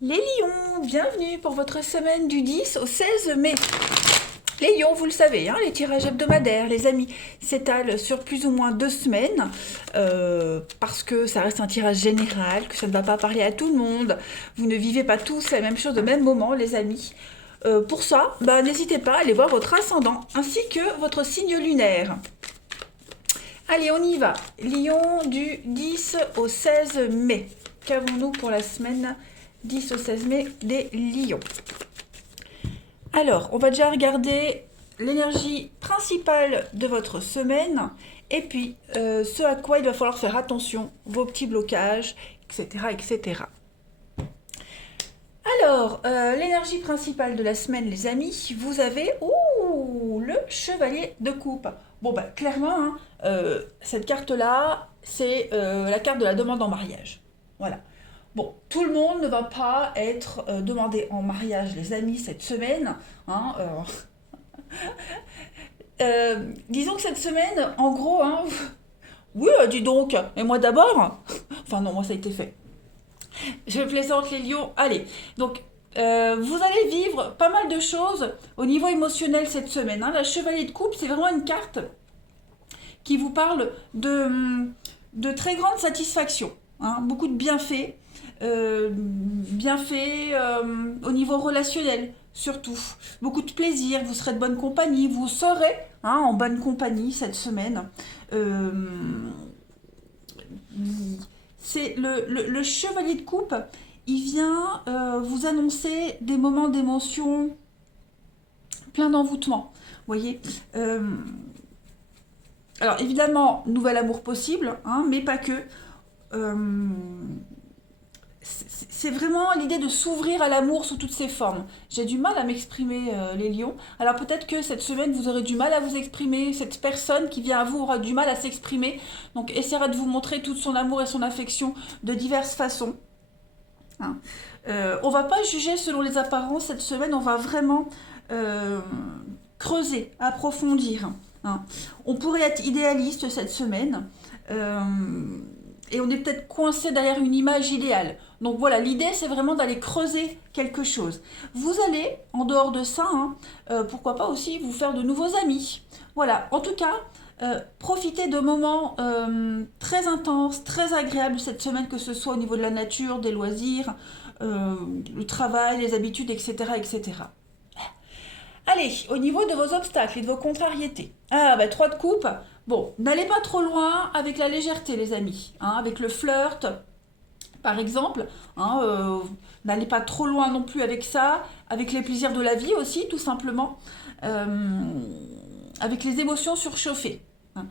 Les lions, bienvenue pour votre semaine du 10 au 16 mai. Les lions, vous le savez, hein, les tirages hebdomadaires, les amis, s'étalent sur plus ou moins 2 semaines, parce que ça reste un tirage général, que ça ne va pas parler à tout le monde. Vous ne vivez pas tous la même chose au même moment, les amis. Pour ça, n'hésitez pas à aller voir votre ascendant, ainsi que votre signe lunaire. Allez, on y va. Lion du 10 au 16 mai. Qu'avons-nous pour la semaine 10 au 16 mai des lions? Alors, on va déjà regarder l'énergie principale de votre semaine et puis ce à quoi il va falloir faire attention, vos petits blocages, etc. etc. Alors, l'énergie principale de la semaine, les amis, vous avez le chevalier de coupe. Bon, clairement, hein, cette carte-là, c'est la carte de la demande en mariage. Voilà. Bon, tout le monde ne va pas être demandé en mariage, les amis, cette semaine. Hein, disons que cette semaine, en gros, hein, oui, dis donc, mais moi d'abord. Enfin non, moi ça a été fait. Je plaisante les lions. Allez, donc vous allez vivre pas mal de choses au niveau émotionnel cette semaine. Hein. La chevalier de coupe, c'est vraiment une carte qui vous parle de très grande satisfaction. Hein. Beaucoup de bienfaits. Bienfaits au niveau relationnel, surtout. Beaucoup de plaisir, vous serez de bonne compagnie, vous serez en bonne compagnie cette semaine. Euh, c'est le chevalier de coupe, il vient vous annoncer des moments d'émotion plein d'envoûtement. Vous voyez alors évidemment, nouvel amour possible, hein, mais pas que. Euh, c'est vraiment l'idée de s'ouvrir à l'amour sous toutes ses formes. J'ai du mal à m'exprimer, les lions. Alors peut-être que cette semaine, vous aurez du mal à vous exprimer. Cette personne qui vient à vous aura du mal à s'exprimer. Donc essaiera de vous montrer tout son amour et son affection de diverses façons. Hein. On va pas juger selon les apparences cette semaine. On va vraiment creuser, approfondir. Hein. On pourrait être idéaliste cette semaine. Et on est peut-être coincé derrière une image idéale. Donc voilà, l'idée c'est vraiment d'aller creuser quelque chose. Vous allez, en dehors de ça, pourquoi pas aussi vous faire de nouveaux amis. Voilà, en tout cas, profitez de moments très intenses, très agréables cette semaine, que ce soit au niveau de la nature, des loisirs, le travail, les habitudes, etc. etc. Allez, au niveau de vos obstacles et de vos contrariétés. Ah, 3 de coupe. Bon, n'allez pas trop loin avec la légèreté, les amis. Hein, avec le flirt, par exemple. Hein, n'allez pas trop loin non plus avec ça. Avec les plaisirs de la vie aussi, tout simplement. Euh, avec les émotions surchauffées. Hein,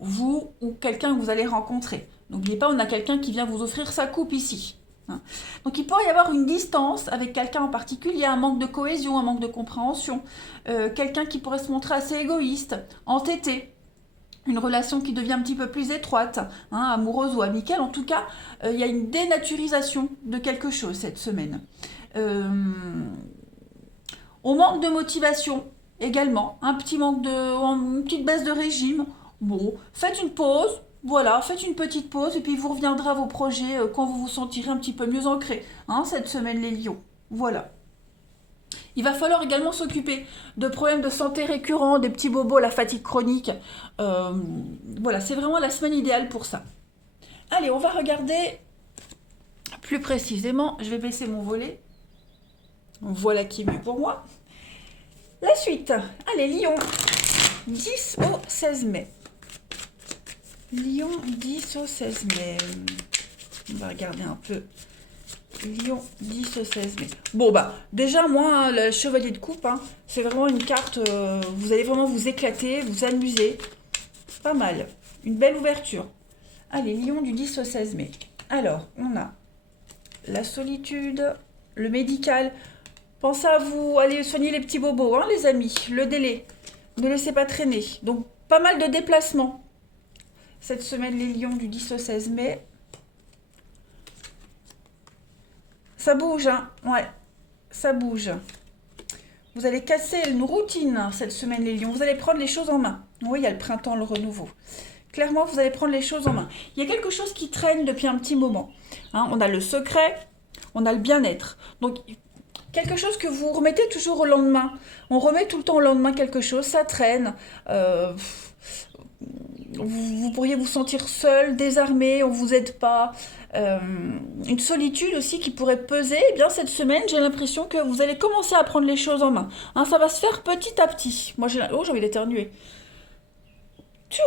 vous ou quelqu'un que vous allez rencontrer. N'oubliez pas, on a quelqu'un qui vient vous offrir sa coupe ici. Hein. Donc il pourrait y avoir une distance avec quelqu'un en particulier, un manque de cohésion, un manque de compréhension, quelqu'un qui pourrait se montrer assez égoïste, entêté, une relation qui devient un petit peu plus étroite, amoureuse ou amicale. En tout cas, il y a une dénaturisation de quelque chose cette semaine. On manque de motivation également, un petit manque une petite baisse de régime. Bon, faites une pause, voilà, faites une petite pause et puis vous reviendrez à vos projets quand vous vous sentirez un petit peu mieux ancré, cette semaine les lions. Voilà. Il va falloir également s'occuper de problèmes de santé récurrents, des petits bobos, la fatigue chronique. Voilà, c'est vraiment la semaine idéale pour ça. Allez, on va regarder plus précisément. Je vais baisser mon volet. Voilà qui est mieux pour moi. La suite. Allez, Lion. 10 au 16 mai. Lion 10 au 16 mai. On va regarder un peu. Lion 10 au 16 mai. Bon, déjà, moi, le chevalier de coupe, c'est vraiment une carte. Vous allez vraiment vous éclater, vous amuser. Pas mal. Une belle ouverture. Allez, Lion du 10 au 16 mai. Alors, on a la solitude, le médical. Pensez à vous aller soigner les petits bobos, les amis. Le délai. Ne laissez pas traîner. Donc, pas mal de déplacements. Cette semaine, les lions du 10 au 16 mai. Ça bouge, ouais. Ça bouge. Vous allez casser une routine cette semaine, les lions. Vous allez prendre les choses en main. Oui, il y a le printemps, le renouveau. Clairement, vous allez prendre les choses en main. Il y a quelque chose qui traîne depuis un petit moment. On a le secret, on a le bien-être. Donc, quelque chose que vous remettez toujours au lendemain. On remet tout le temps au lendemain quelque chose, ça traîne. Euh, vous pourriez vous sentir seul, désarmé, on vous aide pas. Euh, une solitude aussi qui pourrait peser. Eh bien, cette semaine, j'ai l'impression que vous allez commencer à prendre les choses en main. Hein, ça va se faire petit à petit. Moi, j'ai envie d'éternuer. Tchou.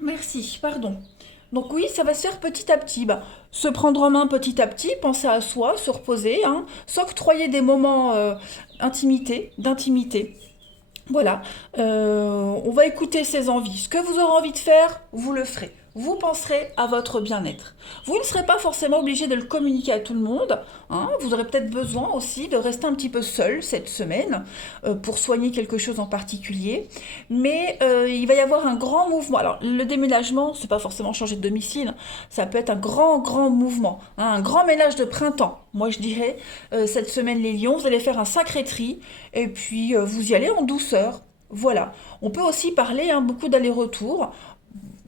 Merci, pardon. Donc oui, ça va se faire petit à petit. Bah, se prendre en main petit à petit, penser à soi, se reposer, hein, s'octroyer des moments d'intimité. Voilà, on va écouter ses envies. Ce que vous aurez envie de faire, vous le ferez. Vous penserez à votre bien-être. Vous ne serez pas forcément obligé de le communiquer à tout le monde. Hein. Vous aurez peut-être besoin aussi de rester un petit peu seul cette semaine pour soigner quelque chose en particulier. Mais il va y avoir un grand mouvement. Alors, le déménagement, c'est pas forcément changer de domicile. Ça peut être un grand, grand mouvement. Hein, un grand ménage de printemps. Moi, je dirais, cette semaine, les lions, vous allez faire un sacré tri. Et puis, vous y allez en douceur. Voilà. On peut aussi parler beaucoup d'allers-retours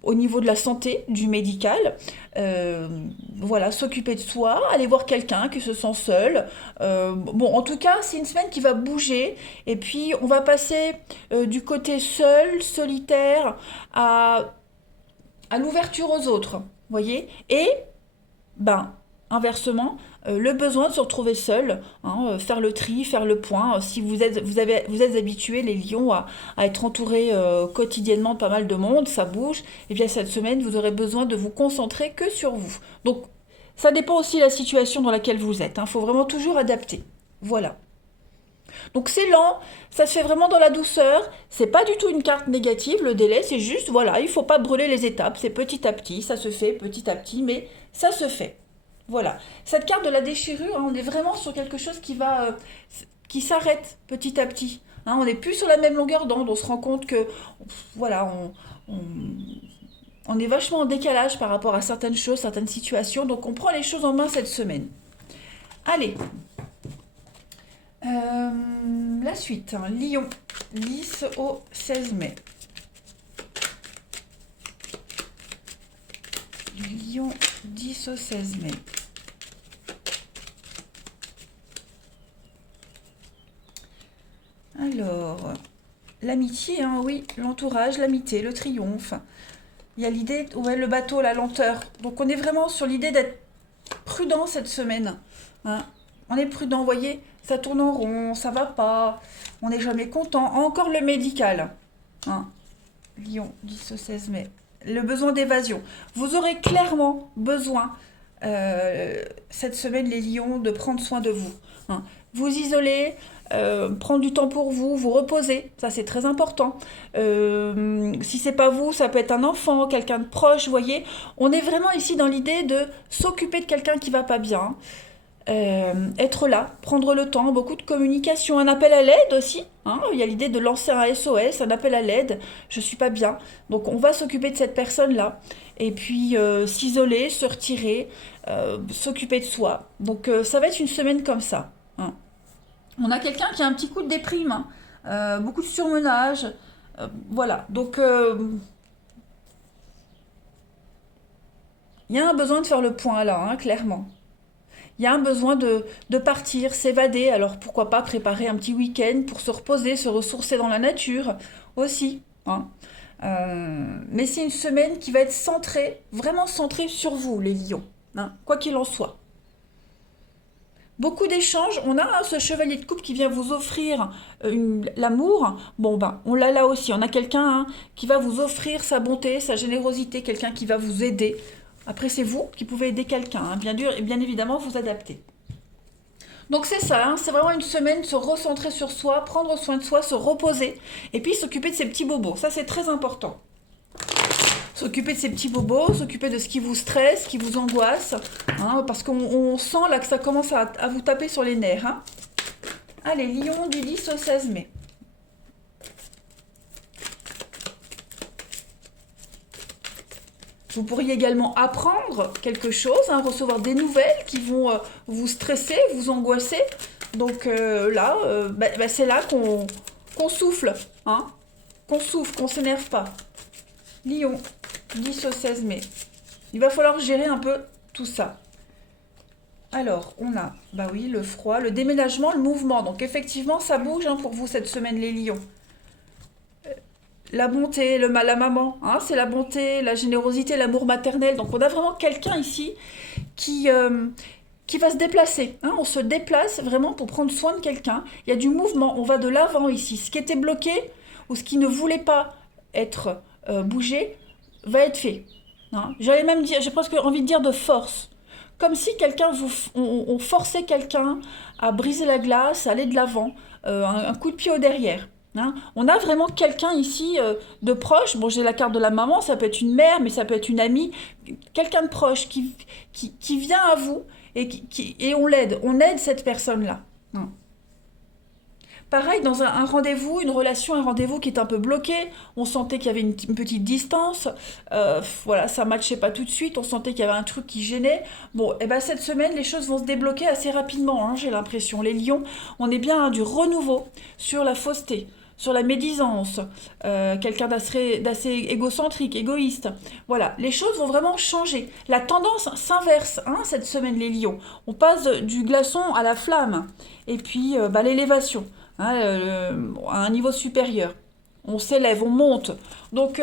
au niveau de la santé, du médical. Euh, voilà, s'occuper de soi, aller voir quelqu'un qui se sent seul. Bon, en tout cas, c'est une semaine qui va bouger. Et puis, on va passer du côté seul, solitaire, à l'ouverture aux autres. Voyez. Et ben, inversement, le besoin de se retrouver seul, hein, faire le tri, faire le point. Si vous êtes habitués, les lions, à être entourés quotidiennement de pas mal de monde, ça bouge, et bien cette semaine, vous aurez besoin de vous concentrer que sur vous. Donc, ça dépend aussi de la situation dans laquelle vous êtes. Il faut vraiment toujours adapter. Voilà. Donc c'est lent, ça se fait vraiment dans la douceur, c'est pas du tout une carte négative, le délai, c'est juste, voilà, il faut pas brûler les étapes, c'est petit à petit, ça se fait petit à petit, mais ça se fait. Voilà. Cette carte de la déchirure, hein, on est vraiment sur quelque chose qui s'arrête petit à petit. Hein, on n'est plus sur la même longueur d'onde, on se rend compte que, voilà, on est vachement en décalage par rapport à certaines choses, certaines situations, donc on prend les choses en main cette semaine. Allez, la suite, hein, Lion, 10 au 16 mai. Lion, 10 au 16 mai. Alors, l'amitié, hein, oui, l'entourage, l'amitié, le triomphe. Il y a l'idée, ouais, le bateau, la lenteur. Donc on est vraiment sur l'idée d'être prudent cette semaine. Hein. On est prudent, vous voyez, ça tourne en rond, ça va pas, on n'est jamais content. Encore le médical. Hein. Lion, 10 au 16 mai. Le besoin d'évasion. Vous aurez clairement besoin, cette semaine, les lions, de prendre soin de vous. Hein. Vous isoler, prendre du temps pour vous, vous reposer, ça c'est très important. Si c'est pas vous, ça peut être un enfant, quelqu'un de proche, vous voyez. On est vraiment ici dans l'idée de s'occuper de quelqu'un qui va pas bien. Être là, prendre le temps, beaucoup de communication, un appel à l'aide aussi. Hein, il y a l'idée de lancer un SOS, un appel à l'aide. Je suis pas bien, donc on va s'occuper de cette personne-là. Et puis s'isoler, se retirer, s'occuper de soi. Donc ça va être une semaine comme ça. Hein. On a quelqu'un qui a un petit coup de déprime, hein, beaucoup de surmenage. Voilà, donc il y a un besoin de faire le point là, hein, clairement. Il y a un besoin de partir, s'évader. Alors pourquoi pas préparer un petit week-end pour se reposer, se ressourcer dans la nature aussi. Hein. Mais c'est une semaine qui va être centrée, vraiment centrée sur vous, les lions. Hein, quoi qu'il en soit. Beaucoup d'échanges. On a ce chevalier de coupe qui vient vous offrir l'amour. Bon, ben, on l'a là aussi. On a quelqu'un qui va vous offrir sa bonté, sa générosité, quelqu'un qui va vous aider. Après, c'est vous qui pouvez aider quelqu'un, hein, bien dur, et bien évidemment vous adapter. Donc c'est ça, hein, c'est vraiment une semaine, se recentrer sur soi, prendre soin de soi, se reposer, et puis s'occuper de ses petits bobos. Ça, c'est très important. S'occuper de ses petits bobos, s'occuper de ce qui vous stresse, qui vous angoisse, hein, parce qu'on sent là que ça commence à vous taper sur les nerfs. Hein. Allez, Lion, du 10 au 16 mai. Vous pourriez également apprendre quelque chose, hein, recevoir des nouvelles qui vont vous stresser, vous angoisser. Donc là, c'est là qu'on souffle, hein, qu'on souffle, qu'on s'énerve pas. Lion, 10 au 16 mai. Il va falloir gérer un peu tout ça. Alors, on a, bah oui, le froid, le déménagement, le mouvement. Donc effectivement, ça bouge hein, pour vous cette semaine, les lions. La bonté, la maman, hein, c'est la bonté, la générosité, l'amour maternel. Donc on a vraiment quelqu'un ici qui, euh, qui va se déplacer. Hein. On se déplace vraiment pour prendre soin de quelqu'un. Il y a du mouvement, on va de l'avant ici. Ce qui était bloqué ou ce qui ne voulait pas être bougé va être fait. Hein. J'allais même dire, j'ai presque envie de dire de force. Comme si on forçait quelqu'un à briser la glace, à aller de l'avant, un coup de pied au derrière. Hein. On a vraiment quelqu'un ici de proche. Bon, j'ai la carte de la maman, ça peut être une mère, mais ça peut être une amie. Quelqu'un de proche qui vient à vous et on l'aide. On aide cette personne-là. Hein. Pareil, dans un rendez-vous, une relation, un rendez-vous qui est un peu bloqué, on sentait qu'il y avait une petite distance, voilà, ça matchait pas tout de suite, on sentait qu'il y avait un truc qui gênait. Bon, et ben cette semaine, les choses vont se débloquer assez rapidement, hein, j'ai l'impression. Les lions, on est bien du renouveau sur la fausseté, sur la médisance, quelqu'un d'assez égocentrique, égoïste. Voilà, les choses vont vraiment changer. La tendance s'inverse hein, cette semaine, les lions. On passe du glaçon à la flamme, et puis bah, l'élévation hein, à un niveau supérieur. On s'élève, on monte. Donc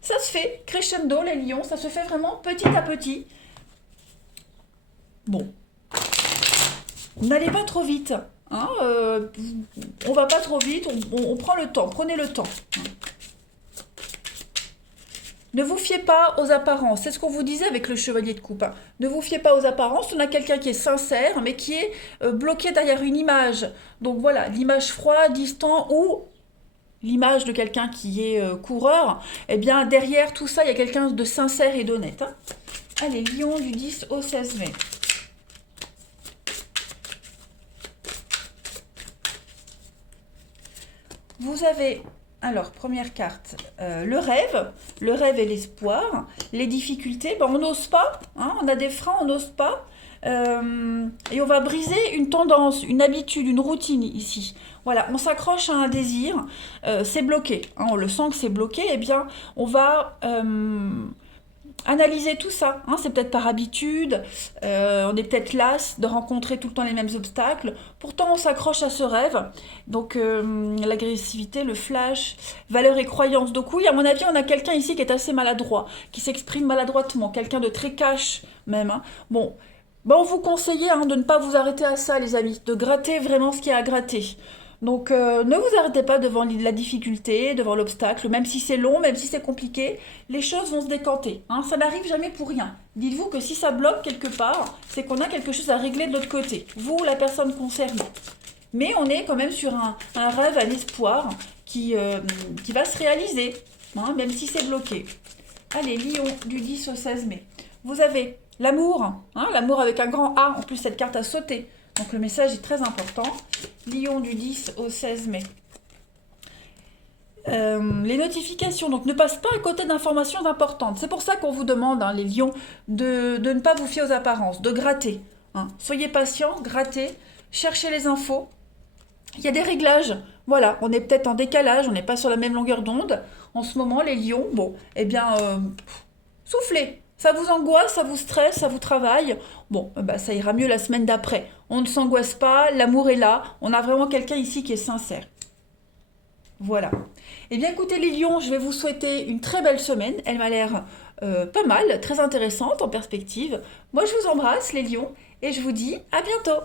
ça se fait, crescendo les lions, ça se fait vraiment petit à petit. Bon, n'allez pas trop vite. Hein, on va pas trop vite, on prend le temps, prenez le temps. Ne vous fiez pas aux apparences, c'est ce qu'on vous disait avec le chevalier de coupe. Hein. Ne vous fiez pas aux apparences, on a quelqu'un qui est sincère, mais qui est bloqué derrière une image. Donc voilà, l'image froide, distant, ou l'image de quelqu'un qui est coureur, eh bien derrière tout ça, il y a quelqu'un de sincère et d'honnête. Hein. Allez, Lion du 10 au 16 mai. Vous avez, alors, première carte, le rêve et l'espoir. Les difficultés, ben, on n'ose pas, hein, on a des freins, on n'ose pas. Et on va briser une tendance, une habitude, une routine ici. Voilà, on s'accroche à un désir, c'est bloqué, hein, on le sent que c'est bloqué, eh bien, on va analyser tout ça. Hein, c'est peut-être par habitude, on est peut-être las de rencontrer tout le temps les mêmes obstacles. Pourtant, on s'accroche à ce rêve. Donc, l'agressivité, le flash, valeurs et croyances. Donc oui, à mon avis, on a quelqu'un ici qui est assez maladroit, qui s'exprime maladroitement, quelqu'un de très cash même. Hein. Bon, on vous conseille hein, de ne pas vous arrêter à ça, les amis, de gratter vraiment ce qu'il y a à gratter. Donc ne vous arrêtez pas devant la difficulté, devant l'obstacle, même si c'est long, même si c'est compliqué, les choses vont se décanter. Hein, ça n'arrive jamais pour rien. Dites-vous que si ça bloque quelque part, c'est qu'on a quelque chose à régler de l'autre côté, vous ou la personne concernée. Mais on est quand même sur un rêve, un espoir qui va se réaliser, hein, même si c'est bloqué. Allez, Lion du 10 au 16 mai. Vous avez l'amour, hein, l'amour avec un grand A, en plus cette carte a sauté. Donc le message est très important. Lion du 10 au 16 mai. Les notifications, donc ne passent pas à côté d'informations importantes. C'est pour ça qu'on vous demande, hein, les lions, de ne pas vous fier aux apparences, de gratter. Hein. Soyez patients, grattez, cherchez les infos. Il y a des réglages. Voilà, on est peut-être en décalage, on n'est pas sur la même longueur d'onde. En ce moment, les lions, bon, eh bien, soufflez. Ça vous angoisse, ça vous stresse, ça vous travaille. Bon, bah, ça ira mieux la semaine d'après. On ne s'angoisse pas, l'amour est là. On a vraiment quelqu'un ici qui est sincère. Voilà. Eh bien, écoutez les lions, je vais vous souhaiter une très belle semaine. Elle m'a l'air pas mal, très intéressante en perspective. Moi, je vous embrasse les lions et je vous dis à bientôt.